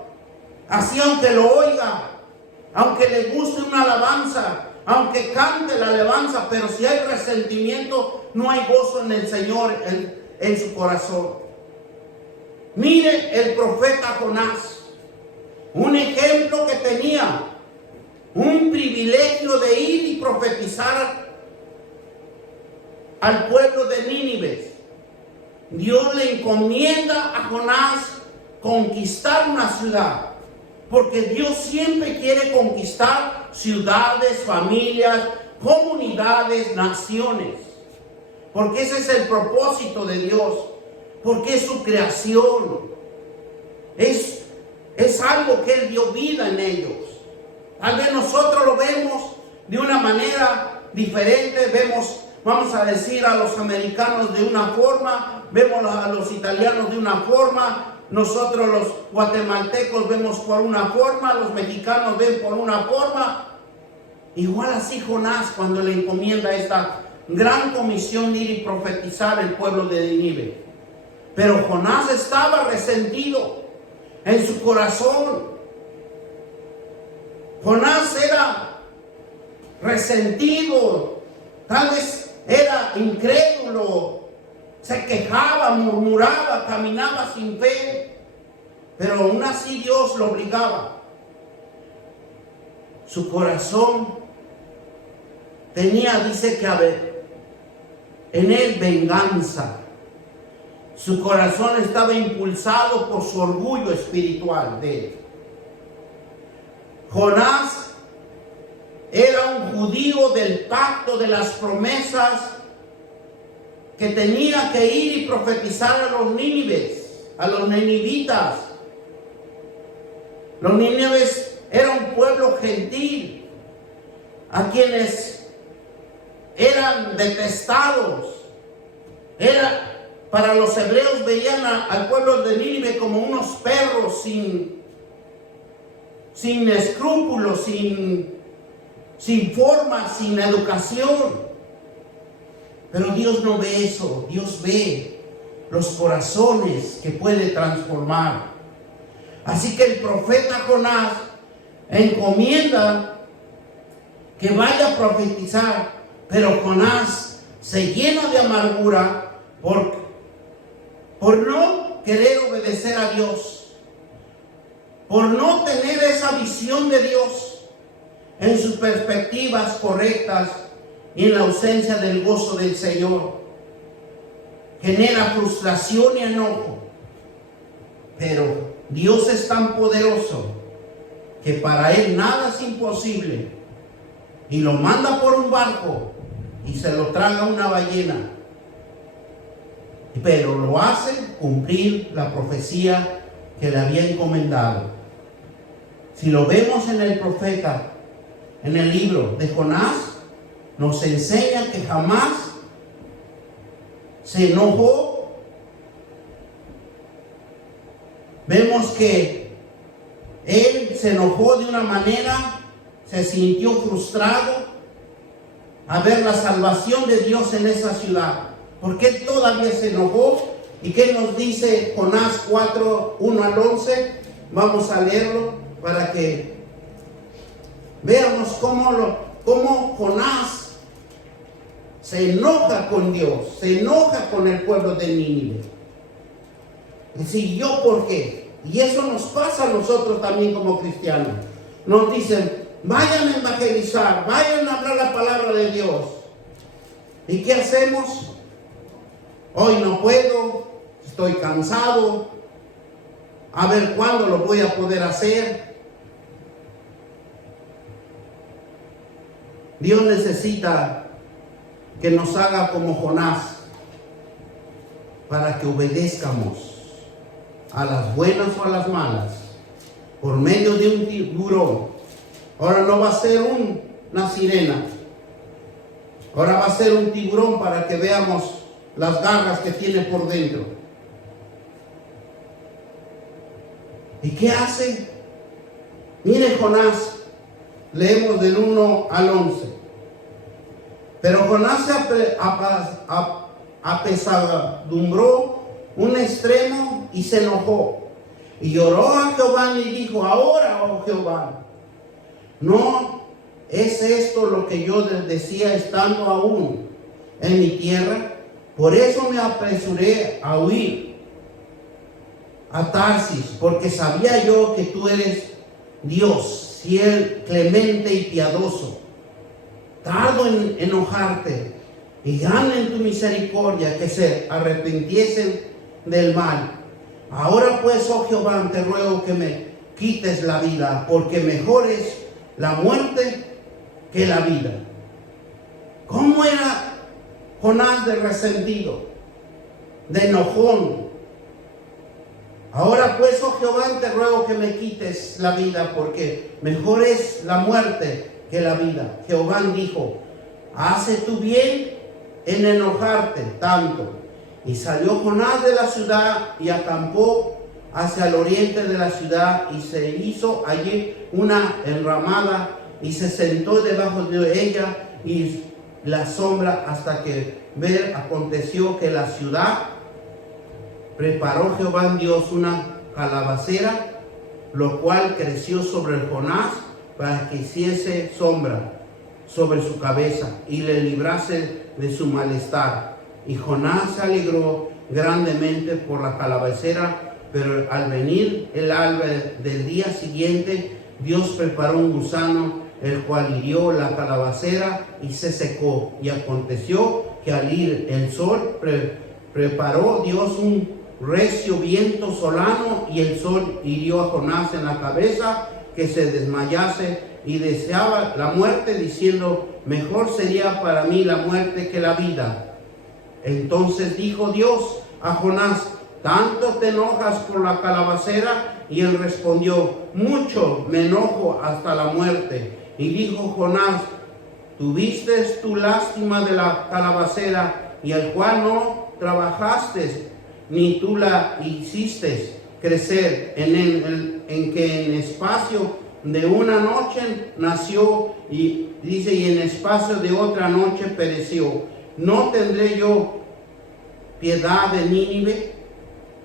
Así, aunque lo oiga, aunque le guste una alabanza, aunque cante la alabanza, pero si hay resentimiento, no hay gozo en el Señor, en su corazón. Mire el profeta Jonás, un ejemplo que tenía, un privilegio de ir y profetizar al pueblo de Nínive. Dios le encomienda a Jonás conquistar una ciudad, porque Dios siempre quiere conquistar ciudades, familias, comunidades, naciones, porque ese es el propósito de Dios, porque es su creación, es algo que Él dio vida en ellos. Tal vez nosotros lo vemos de una manera diferente, vamos a decir, a los americanos de una forma, vemos a los italianos de una forma, nosotros los guatemaltecos vemos por una forma, los mexicanos ven por una forma. Igual así Jonás, cuando le encomienda esta gran comisión de ir y profetizar al pueblo de Nínive. Pero Jonás estaba resentido en su corazón. Jonás era resentido, tal vez era incrédulo, se quejaba, murmuraba, caminaba sin fe, pero aún así Dios lo obligaba. Su corazón dice que en él venganza. Su corazón estaba impulsado por su orgullo espiritual de él. Jonás era un judío del pacto de las promesas, que tenía que ir y profetizar a los nínives, a los ninivitas. Los nínives era un pueblo gentil, a quienes eran detestados. Para los hebreos veían al pueblo de Nínive como unos perros sin escrúpulos, sin forma, sin educación. Pero Dios no ve eso. Dios ve los corazones que puede transformar. Así que el profeta Jonás encomienda que vaya a profetizar, pero Jonás se llena de amargura por no querer obedecer a Dios, por no tener esa visión de Dios en sus perspectivas correctas y en la ausencia del gozo del Señor. Genera frustración y enojo. Pero Dios es tan poderoso que para Él nada es imposible, y lo manda por un barco y se lo traga una ballena. Pero lo hace cumplir la profecía que le había encomendado. Si lo vemos en el profeta, en el libro de Jonás, nos enseña que jamás se enojó. Vemos que él se enojó de una manera, se sintió frustrado a ver la salvación de Dios en esa ciudad. Porque él todavía se enojó. ¿Y qué nos dice Jonás 4, 1 al 11? Vamos a leerlo para que veamos cómo Jonás se enoja con Dios, se enoja con el pueblo de Nínive. Es decir, ¿yo por qué? Y eso nos pasa a nosotros también como cristianos. Nos dicen, vayan a evangelizar, vayan a hablar la palabra de Dios. ¿Y qué hacemos? Hoy no puedo, estoy cansado, a ver cuándo lo voy a poder hacer. Dios necesita que nos haga como Jonás para que obedezcamos a las buenas o a las malas por medio de un tiburón. Ahora no va a ser una sirena, ahora va a ser un tiburón para que veamos las garras que tiene por dentro. ¿Y qué hace? Mire Jonás, leemos del 1 al 11. Pero Jonás se apesadumbró un extremo y se enojó. Y lloró a Jehová y dijo, ahora, oh Jehová, ¿no es esto lo que yo decía estando aún en mi tierra? Por eso me apresuré a huir a Tarsis, porque sabía yo que tú eres Dios, fiel, clemente y piadoso, tardo en enojarte y grande en tu misericordia, que se arrepintiesen del mal. Ahora pues, oh Jehová, te ruego que me quites la vida, porque mejor es la muerte que la vida. ¿Cómo era Jonás de resentido, de enojón? Ahora pues, oh Jehová, te ruego que me quites la vida, porque mejor es la muerte que la vida. Jehová dijo, hace tú bien en enojarte tanto. Y salió Jonás de la ciudad y acampó hacia el oriente de la ciudad, y se hizo allí una enramada y se sentó debajo de ella y la sombra, hasta que aconteció que la ciudad preparó Jehová Dios una calabacera, lo cual creció sobre el Jonás para que hiciese sombra sobre su cabeza y le librase de su malestar. Y Jonás se alegró grandemente por la calabacera, pero al venir el alba del día siguiente, Dios preparó un gusano, el cual hirió la calabacera y se secó. Y aconteció que al ir el sol, preparó Dios un recio viento solano, y el sol hirió a Jonás en la cabeza, que se desmayase, y deseaba la muerte, diciendo, mejor sería para mí la muerte que la vida. Entonces dijo Dios a Jonás, ¿tanto te enojas por la calabacera? Y él respondió, mucho me enojo hasta la muerte. Y dijo Jonás, tuviste tu lástima de la calabacera, y el cual no trabajaste, ni tú la hiciste crecer, en que en espacio de una noche nació, y dice, y en espacio de otra noche pereció. ¿No tendré yo piedad de Nínive,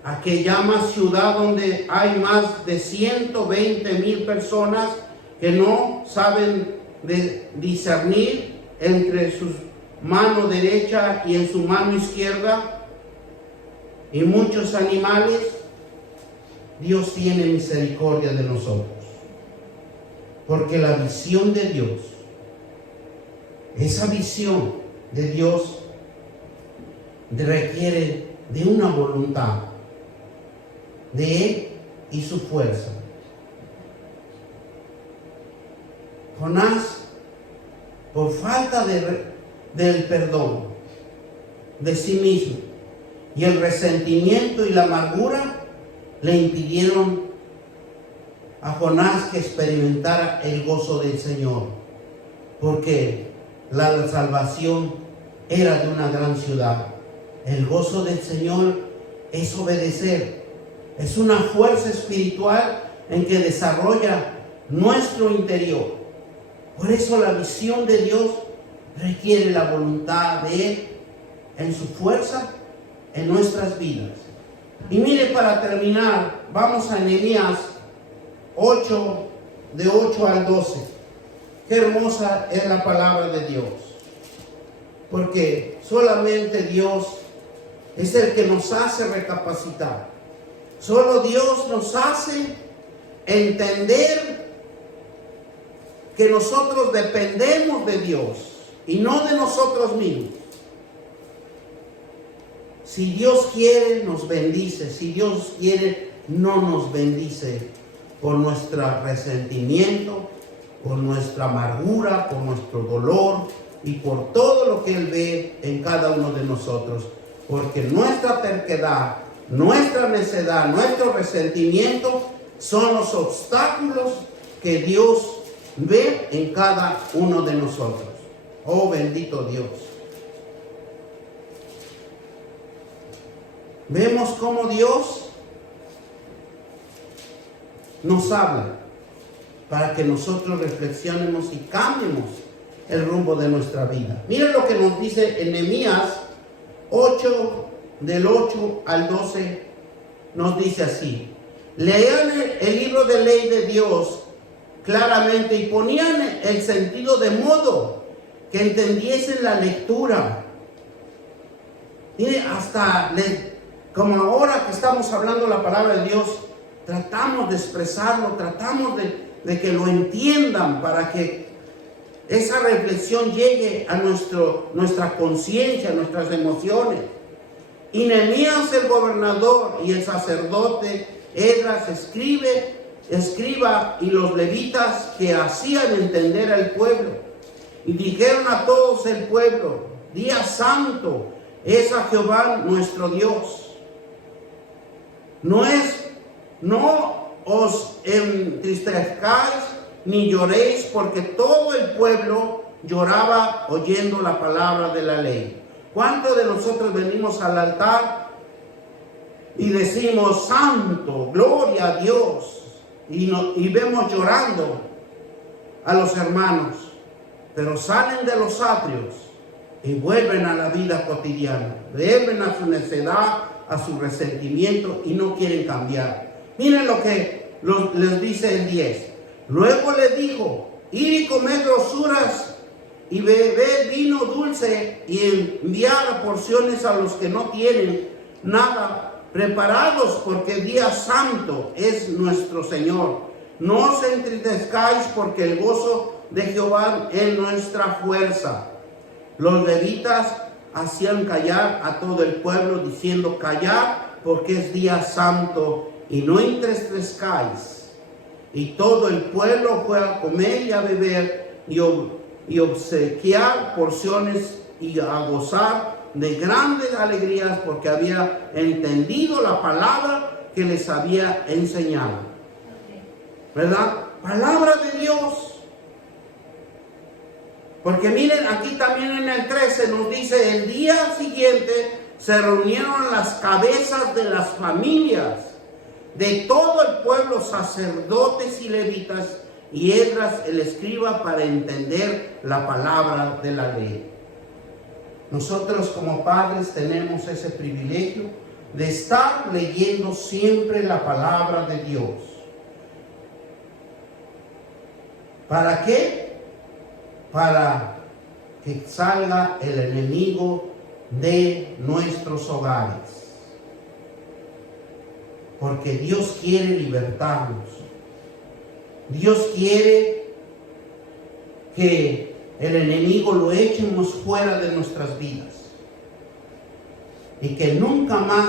aquella ciudad donde hay más de 120,000 personas que no saben discernir entre su mano derecha y en su mano izquierda, y muchos animales? Dios tiene misericordia de nosotros, porque la visión de Dios, esa visión de Dios requiere de una voluntad de Él y su fuerza. Jonás, por falta del perdón de sí mismo y el resentimiento y la amargura, le impidieron a Jonás que experimentara el gozo del Señor, porque la salvación era de una gran ciudad. El gozo del Señor es obedecer, es una fuerza espiritual en que desarrolla nuestro interior. Por eso la visión de Dios requiere la voluntad de Él en su fuerza en nuestras vidas. Y mire, para terminar, vamos a Nehemías 8, de 8 al 12. Qué hermosa es la palabra de Dios, porque solamente Dios es el que nos hace recapacitar. Solo Dios nos hace entender que nosotros dependemos de Dios y no de nosotros mismos. Si Dios quiere, nos bendice. Si Dios quiere, no nos bendice por nuestro resentimiento, por nuestra amargura, por nuestro dolor y por todo lo que Él ve en cada uno de nosotros. Porque nuestra terquedad, nuestra necedad, nuestro resentimiento son los obstáculos que Dios ve en cada uno de nosotros. Oh, bendito Dios. Vemos cómo Dios nos habla para que nosotros reflexionemos y cambiemos el rumbo de nuestra vida. Miren lo que nos dice en Nehemías 8, del 8 al 12, nos dice así: leían el libro de ley de Dios claramente y ponían el sentido de modo que entendiesen la lectura. Y hasta como ahora que estamos hablando la palabra de Dios, tratamos de expresarlo, tratamos de que lo entiendan para que esa reflexión llegue a nuestra conciencia, a nuestras emociones. Y Nehemías el gobernador y el sacerdote Esdras escriba y los levitas que hacían entender al pueblo, y dijeron a todos el pueblo: día santo es a Jehová nuestro Dios. No os entristezcáis ni lloréis, porque todo el pueblo lloraba oyendo la palabra de la ley. ¿Cuántos de nosotros venimos al altar y decimos santo, gloria a Dios, y vemos llorando a los hermanos, pero salen de los atrios y vuelven a la vida cotidiana, vuelven a su necedad, a su resentimiento, y no quieren cambiar? Miren lo que les dice el 10. Luego le dijo: ir y comer grosuras y beber vino dulce y enviar porciones a los que no tienen nada preparados, porque día santo es nuestro Señor. No os entristezcáis, porque el gozo de Jehová es nuestra fuerza. Los levitas hacían callar a todo el pueblo, diciendo: callad, porque es día santo, y no entristezcáis. Y todo el pueblo fue a comer y a beber y obsequiar porciones y a gozar de grandes alegrías, porque había entendido la palabra que les había enseñado. ¿Verdad? Palabra de Dios. Porque miren, aquí también en el 13 nos dice, el día siguiente se reunieron las cabezas de las familias de todo el pueblo, sacerdotes y levitas, y Esdras el escriba, para entender la palabra de la ley. Nosotros como padres tenemos ese privilegio de estar leyendo siempre la palabra de Dios. ¿Para qué? Para que salga el enemigo de nuestros hogares. Porque Dios quiere libertarnos. Dios quiere que el enemigo lo echemos fuera de nuestras vidas. Y que nunca más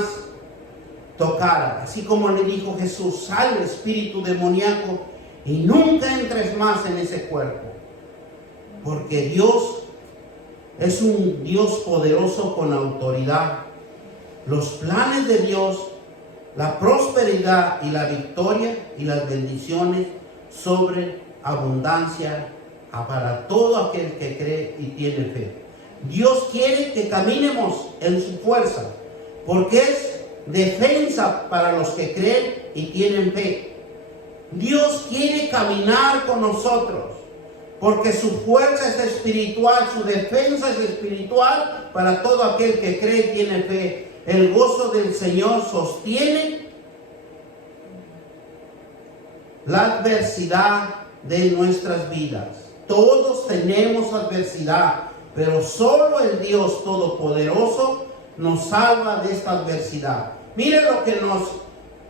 tocara. Así como le dijo Jesús, sal espíritu demoníaco y nunca entres más en ese cuerpo. Porque Dios es un Dios poderoso con autoridad. Los planes de Dios, la prosperidad y la victoria y las bendiciones sobre abundancia para todo aquel que cree y tiene fe. Dios quiere que caminemos en su fuerza, porque es defensa para los que creen y tienen fe. Dios quiere caminar con nosotros, porque su fuerza es espiritual, su defensa es espiritual para todo aquel que cree y tiene fe. El gozo del Señor sostiene la adversidad de nuestras vidas. Todos tenemos adversidad, pero solo el Dios Todopoderoso nos salva de esta adversidad. Miren lo que nos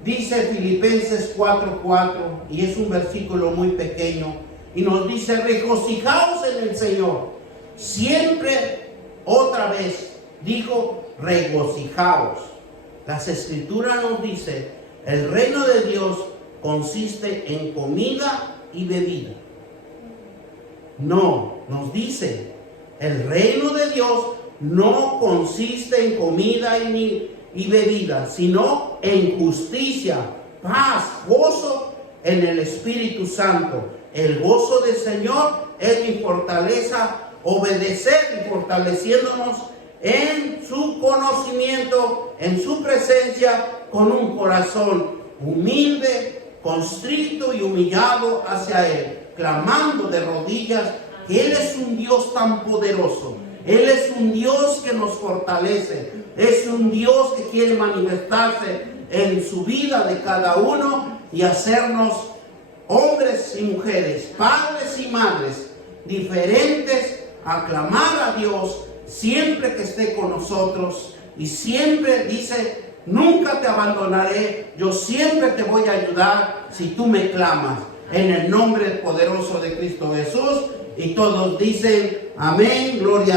dice Filipenses 4:4, y es un versículo muy pequeño, y nos dice, regocijaos en el Señor. Siempre, otra vez, dijo, regocijaos. Las Escrituras nos dice, el reino de Dios consiste en comida y bebida. No, nos dice, el reino de Dios no consiste en comida y bebida, sino en justicia, paz, gozo en el Espíritu Santo. El gozo del Señor es mi fortaleza, obedecer y fortaleciéndonos en su conocimiento, en su presencia, con un corazón humilde, constrito y humillado hacia Él, clamando de rodillas que Él es un Dios tan poderoso. Él es un Dios que nos fortalece. Es un Dios que quiere manifestarse en su vida de cada uno y hacernos hombres y mujeres, padres y madres, diferentes, a clamar a Dios siempre que esté con nosotros. Y siempre dice, nunca te abandonaré, yo siempre te voy a ayudar si tú me clamas. En el nombre poderoso de Cristo Jesús. Y todos dicen, amén, gloria a Dios.